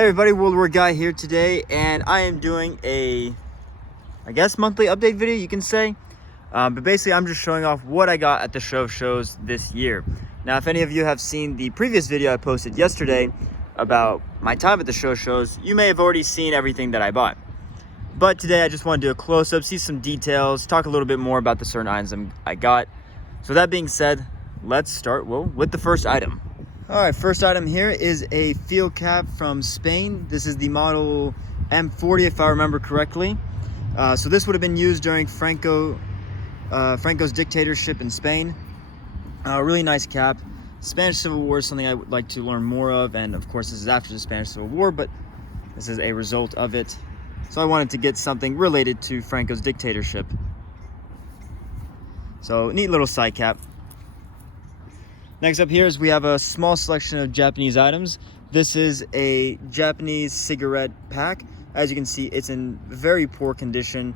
Hey everybody, WWII here today, and I am doing a, I guess, monthly update video, you can say. But basically, I'm just showing off what I got at the show of shows this year. Now, if any of you have seen the previous video I posted yesterday about my time at the show of shows, you may have already seen everything that I bought. But today, I just want to do a close-up, see some details, talk a little bit more about the certain items I got. So that being said, let's start, with the first item. All right, first item here is a field cap from Spain. This is the model M40, if I remember correctly. So this would have been used during Franco's dictatorship in Spain. Really nice cap. Spanish Civil War is something I would like to learn more of, and of course this is after the Spanish Civil War, but this is a result of it. So I wanted to get something related to Franco's dictatorship. So neat little side cap. Next up here is we have a small selection of Japanese items. This is a Japanese cigarette pack. As you can see, it's in very poor condition.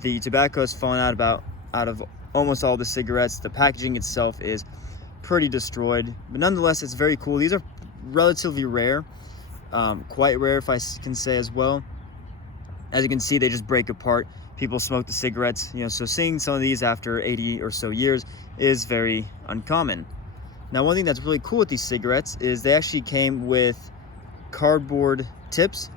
The tobacco has fallen out of almost all the cigarettes. The packaging itself is pretty destroyed, but nonetheless, it's very cool. These are relatively rare, quite rare if I can say as well. As you can see, they just break apart. People smoke the cigarettes, so seeing some of these after 80 or so years is very uncommon. Now, one thing that's really cool with these cigarettes is they actually came with cardboard tips,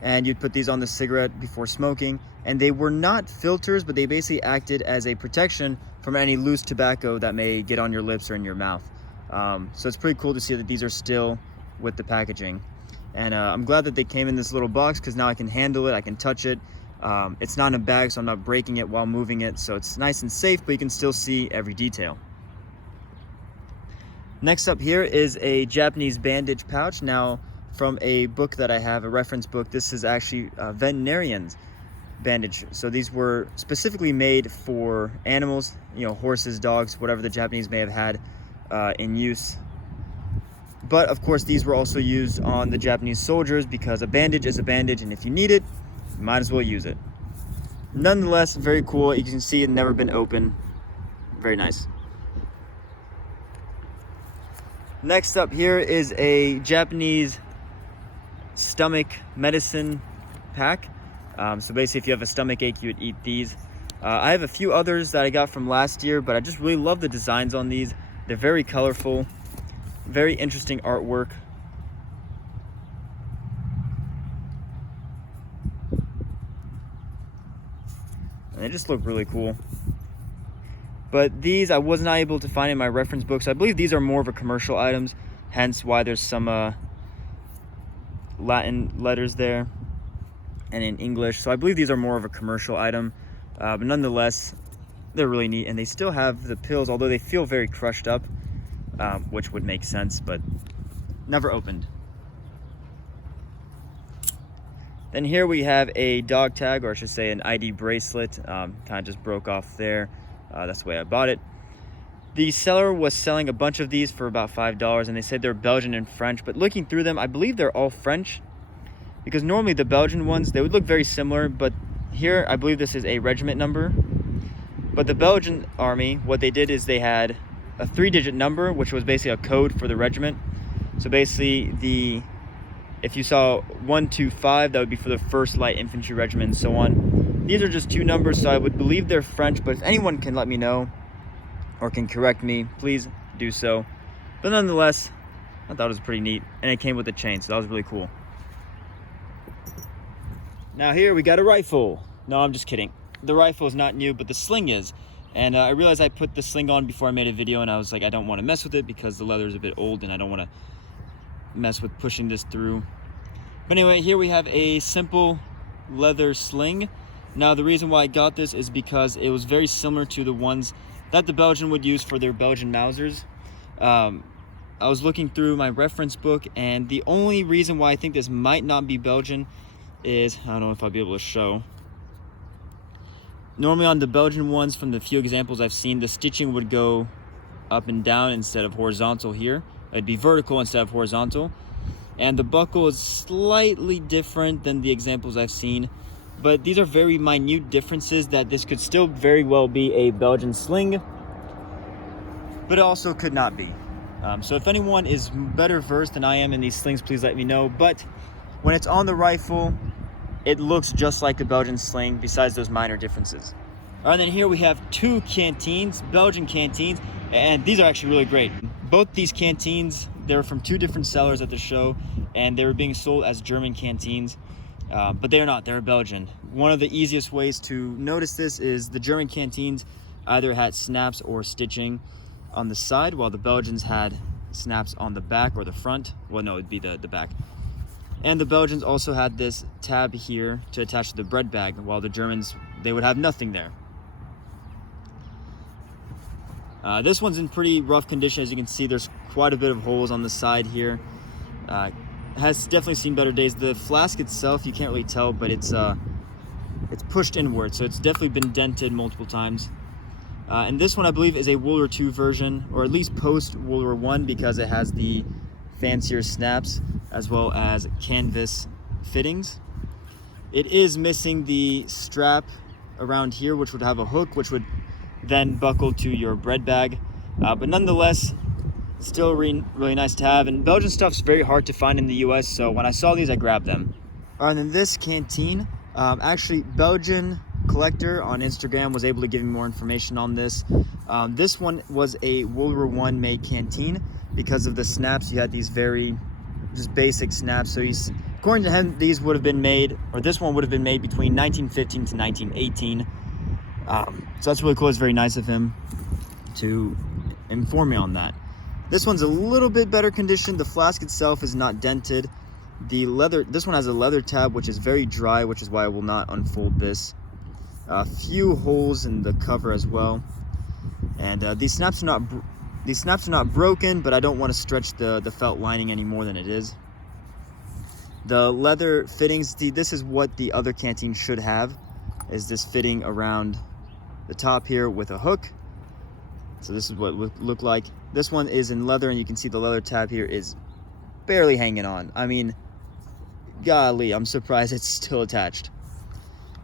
and you'd put these on the cigarette before smoking, and they were not filters, but they basically acted as a protection from any loose tobacco that may get on your lips or in your mouth. So it's pretty cool to see that these are still with the packaging. And I'm glad that they came in this little box, because now I can handle it, I can touch it. It's not in a bag, so I'm not breaking it while moving it, so it's nice and safe, but you can still see every detail. Next up here is a Japanese bandage pouch. Now, from a book that I have, a reference book, this is actually veterinarian's bandage. So these were specifically made for animals, horses, dogs, whatever the Japanese may have had in use. But of course, these were also used on the Japanese soldiers, because a bandage is a bandage, and if you need it, you might as well use it. Nonetheless, very cool. You can see it never been opened. Very nice. Next up here is a Japanese stomach medicine pack. So basically, if you have a stomach ache, you would eat these. I have a few others that I got from last year, but I just really love the designs on these. They're very colorful, very interesting artwork. And they just look really cool. But these I was not able to find in my reference books. I believe these are more of a commercial items, hence why there's some Latin letters there and in English. So I believe these are more of a commercial item, but nonetheless, they're really neat. And they still have the pills, although they feel very crushed up, which would make sense, but never opened. Then here we have a dog tag, or I should say an ID bracelet, kind of just broke off there. That's the way I bought it. The seller was selling a bunch of these for about $5, and they said they're Belgian and French, but looking through them, I believe they're all French, because normally the Belgian ones, they would look very similar, but here I believe this is a regiment number. But the Belgian army, what they did is they had a 3-digit number, which was basically a code for the regiment. So basically, if you saw 125, that would be for the 1st Light Infantry Regiment, and so on. These are just 2 numbers, so I would believe they're French, but if anyone can let me know or can correct me, please do so. But nonetheless, I thought it was pretty neat, and it came with a chain, so that was really cool. Now here we got a rifle. No, I'm just kidding. The rifle is not new, but the sling is. And I realized I put the sling on before I made a video, and I was like, I don't want to mess with it because the leather is a bit old, and I don't want to mess with pushing this through. But anyway, here we have a simple leather sling. Now, the reason why I got this is because it was very similar to the ones that the Belgian would use for their Belgian Mausers. I was looking through my reference book, and the only reason why I think this might not be Belgian is, I don't know if I'll be able to show. Normally on the Belgian ones, from the few examples I've seen, the stitching would go up and down instead of horizontal here. It'd be vertical instead of horizontal. And the buckle is slightly different than the examples I've seen. But these are very minute differences that this could still very well be a Belgian sling, but it also could not be. So if anyone is better versed than I am in these slings, please let me know. But when it's on the rifle, it looks just like the Belgian sling, besides those minor differences. All right, then here we have two canteens, Belgian canteens, and these are actually really great. Both these canteens, they were from two different sellers at the show, and they were being sold as German canteens, but they're not, they're Belgian. One of the easiest ways to notice this is the German canteens either had snaps or stitching on the side, while the Belgians had snaps on the back or the front. Well, no, it'd be the back. And the Belgians also had this tab here to attach to the bread bag, while the Germans, they would have nothing there. This one's in pretty rough condition. As you can see, there's quite a bit of holes on the side here. Has definitely seen better days. The flask itself, you can't really tell, but it's pushed inward, so it's definitely been dented multiple times. And this one, I believe, is a World War II version, or at least post World War I, because it has the fancier snaps as well as canvas fittings. It is missing the strap around here, which would have a hook, which would then buckle to your bread bag. But nonetheless, still really nice to have. And Belgian stuff's very hard to find in the US, so when I saw these, I grabbed them. All right, and then this canteen, actually, Belgian collector on Instagram was able to give me more information on this. This one was a World War I made canteen. Because of the snaps, you had these very just basic snaps. So according to him, these would have been made, or this one would have been made between 1915 to 1918. So that's really cool. It's very nice of him to inform me on that. This one's a little bit better condition. The flask itself is not dented. This one has a leather tab, which is very dry, which is why I will not unfold this. A few holes in the cover as well. And these snaps are not broken, but I don't want to stretch the felt lining any more than it is. The leather fittings, this is what the other canteen should have, is this fitting around the top here with a hook. So this is what it would look like. This one is in leather, and you can see the leather tab here is barely hanging on. I mean, golly, I'm surprised it's still attached.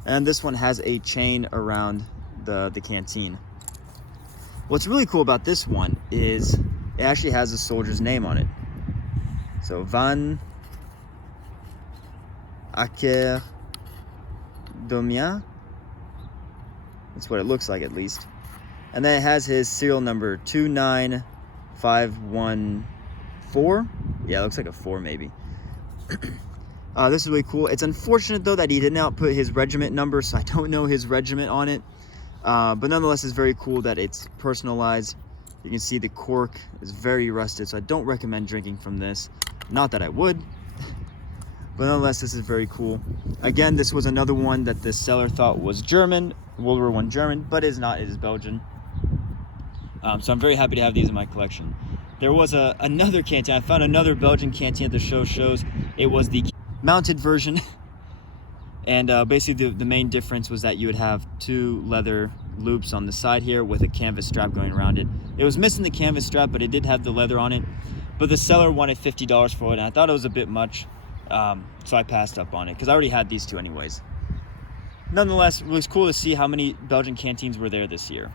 And this one has a chain around the canteen. What's really cool about this one is it actually has a soldier's name on it. So Van Aker Domia. That's what it looks like, at least. And then it has his serial number 29514. Yeah, it looks like a 4 maybe. This is really cool. It's unfortunate though that he did not put his regiment number, so I don't know his regiment on it. But nonetheless, it's very cool that it's personalized. You can see the cork is very rusted, so I don't recommend drinking from this. Not that I would, but nonetheless, this is very cool. Again, this was another one that the seller thought was German, World War I German, but it is not, it is Belgian. So I'm very happy to have these in my collection. There was another canteen. I found another Belgian canteen at the shows. It was the mounted version. And basically the main difference was that you would have two leather loops on the side here with a canvas strap going around it. It was missing the canvas strap, but it did have the leather on it. But the seller wanted $50 for it, and I thought it was a bit much. So I passed up on it because I already had these two anyways. Nonetheless, it was cool to see how many Belgian canteens were there this year.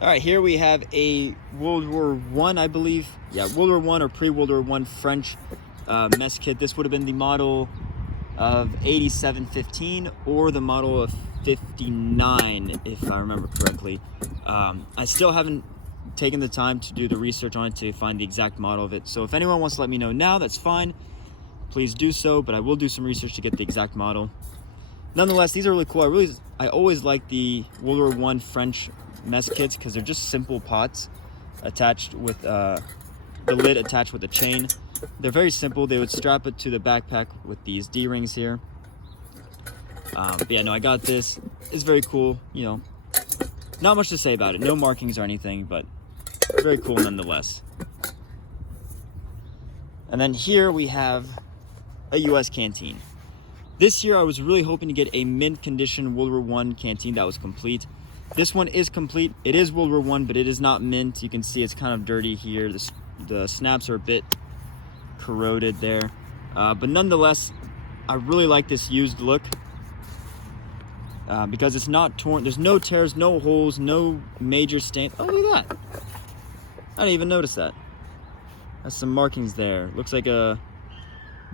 All right, here we have a World War I, I believe. Yeah, World War I or pre-World War I French mess kit. This would have been the model of 8715 or the model of 59, if I remember correctly. I still haven't taken the time to do the research on it to find the exact model of it. So if anyone wants to let me know now, that's fine. Please do so, but I will do some research to get the exact model. Nonetheless, these are really cool. I always like the World War I French mess kits because they're just simple pots attached with the lid attached with a chain. They're very simple. They would strap it to the backpack with these D-rings here. But yeah, no, I got this. It's very cool. You know, not much to say about it. No markings or anything, but very cool nonetheless. And then here we have a US canteen. This year I was really hoping to get a mint condition World War I canteen that was complete. This one is complete. It is World War I, but it is not mint. You can see it's kind of dirty here. The snaps are a bit corroded there. But nonetheless, I really like this used look because it's not torn. There's no tears, no holes, no major stains. Oh, look at that. I didn't even notice that. That's some markings there. Looks like a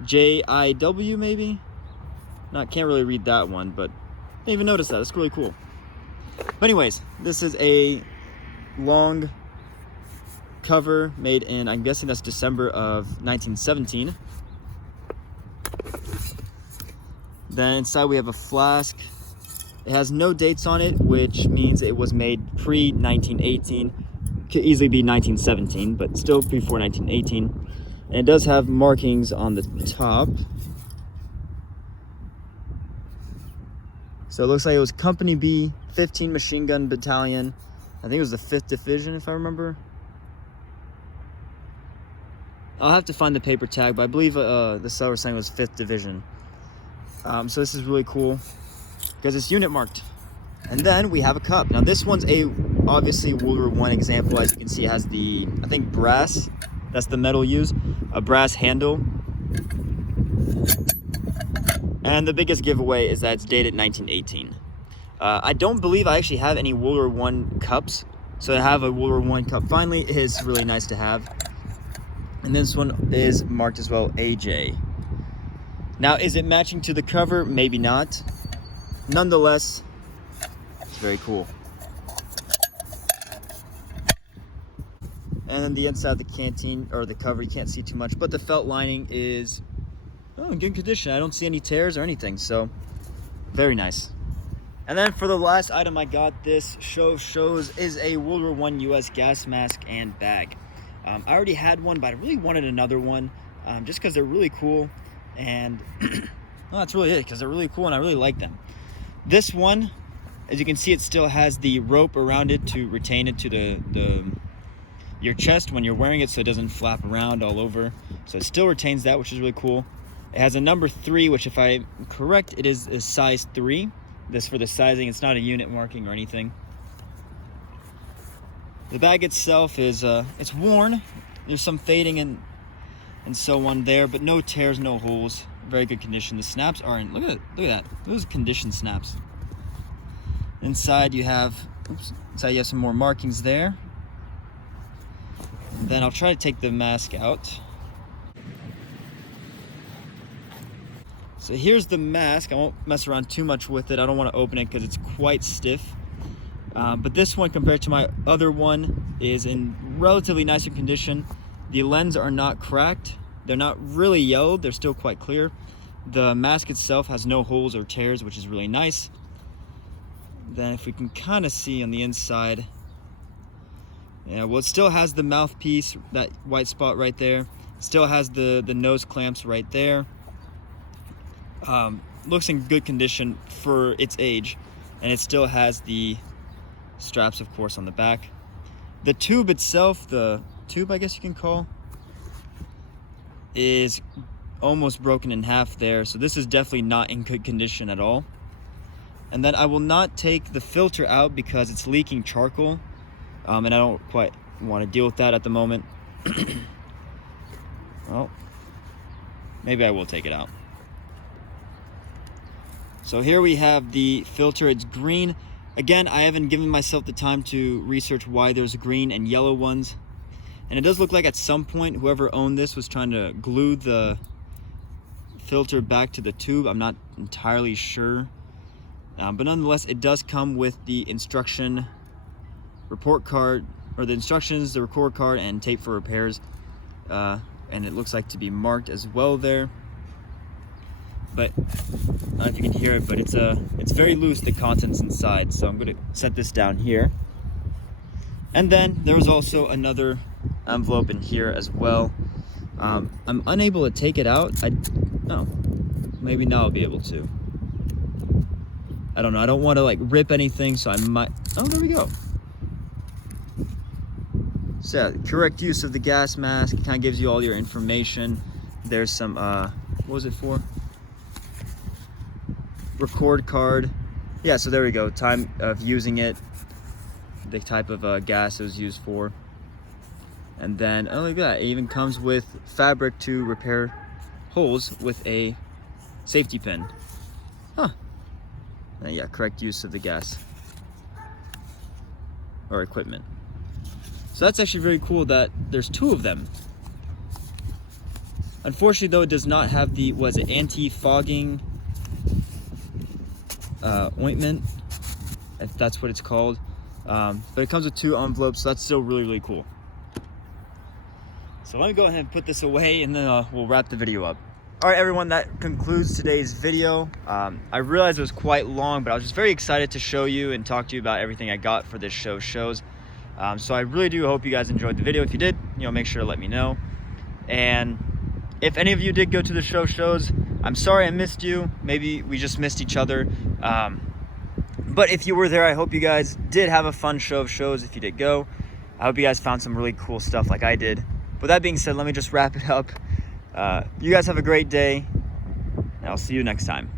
WWII maybe? Can't really read that one, but I didn't even notice that. It's really cool. But anyways, this is a long cover made in, I'm guessing that's December of 1917. Then inside we have a flask. It has no dates on it, which means it was made pre-1918. Could easily be 1917, but still before 1918. And it does have markings on the top. So it looks like it was Company B, 15 Machine Gun Battalion. I think it was the 5th Division, if I remember. I'll have to find the paper tag, but I believe the seller was saying it was 5th Division. So this is really cool because it's unit marked. And then we have a cup. Now this one's obviously World War I example. As you can see, it has the, I think, brass. That's the metal used. A brass handle. And the biggest giveaway is that it's dated 1918. I don't believe I actually have any World War I cups. So to have a World War I cup finally is really nice to have. And this one is marked as well, AJ. Now, is it matching to the cover? Maybe not. Nonetheless, it's very cool. And then the inside of the canteen, or the cover, you can't see too much, but the felt lining is in good condition. I don't see any tears or anything, so very nice. And then for the last item I got, this shows is a World War I US gas mask and bag. I already had one, but I really wanted another one just because they're really cool. And well, that's really it, because they're really cool and I really like them. This one, as you can see, it still has the rope around it to retain it to your chest when you're wearing it, so it doesn't flap around all over. So it still retains that, which is really cool. It has a number 3, which, if I'm correct, it is a size 3. This for the sizing. It's not a unit marking or anything. The bag itself is it's worn. There's some fading and so on there, but no tears, no holes. Very good condition. The snaps are in. Look at that. Those condition snaps. Inside you have, inside you have some more markings there. And then I'll try to take the mask out. So here's the mask. I won't mess around too much with it. I don't want to open it because it's quite stiff. But this one, compared to my other one, is in relatively nicer condition. The lenses are not cracked. They're not really yellowed. They're still quite clear. The mask itself has no holes or tears, which is really nice. Then if we can kind of see on the inside, yeah, well, it still has the mouthpiece, that white spot right there. Still has the nose clamps right there. Looks in good condition for its age. And it still has the straps, of course, on the back. The tube itself, the tube I guess you can call, is almost broken in half there, so this is definitely not in good condition at all. And then I will not take the filter out because it's leaking charcoal, and I don't quite want to deal with that at the moment. Well, maybe I will take it out. So here we have the filter. It's green. Again, I haven't given myself the time to research why there's green and yellow ones. And it does look like at some point whoever owned this was trying to glue the filter back to the tube. I'm not entirely sure. But nonetheless, it does come with the instruction report card, or the instructions, the record card, and tape for repairs. And it looks like to be marked as well there. But I don't know if you can hear it, but it's very loose, the contents inside. So I'm going to set this down here. And then there was also another envelope in here as well. I'm unable to take it out. Maybe now I'll be able to. I don't know. I don't want to like rip anything, so I might. Oh, there we go. So correct use of the gas mask. It kind of gives you all your information. There's some what was it for? Record card. Yeah, so there we go. Time of using it, the type of gas it was used for. And then, oh, look at that. It even comes with fabric to repair holes with a safety pin. Huh. And yeah, correct use of the gas or equipment. So that's actually very cool that there's 2 of them. Unfortunately though, it does not have the, anti-fogging ointment, if that's what it's called. But it comes with 2 envelopes, so that's still really, really cool. So let me go ahead and put this away, and then we'll wrap the video up. All right, everyone, that concludes today's video. I realized it was quite long, but I was just very excited to show you and talk to you about everything I got for this shows. So I really do hope you guys enjoyed the video. If you did, make sure to let me know. And if any of you did go to the shows, I'm sorry I missed you. Maybe we just missed each other. But if you were there, I hope you guys did have a fun show of shows. If you did go, I hope you guys found some really cool stuff like I did. With that being said, let me just wrap it up. You guys have a great day, and I'll see you next time.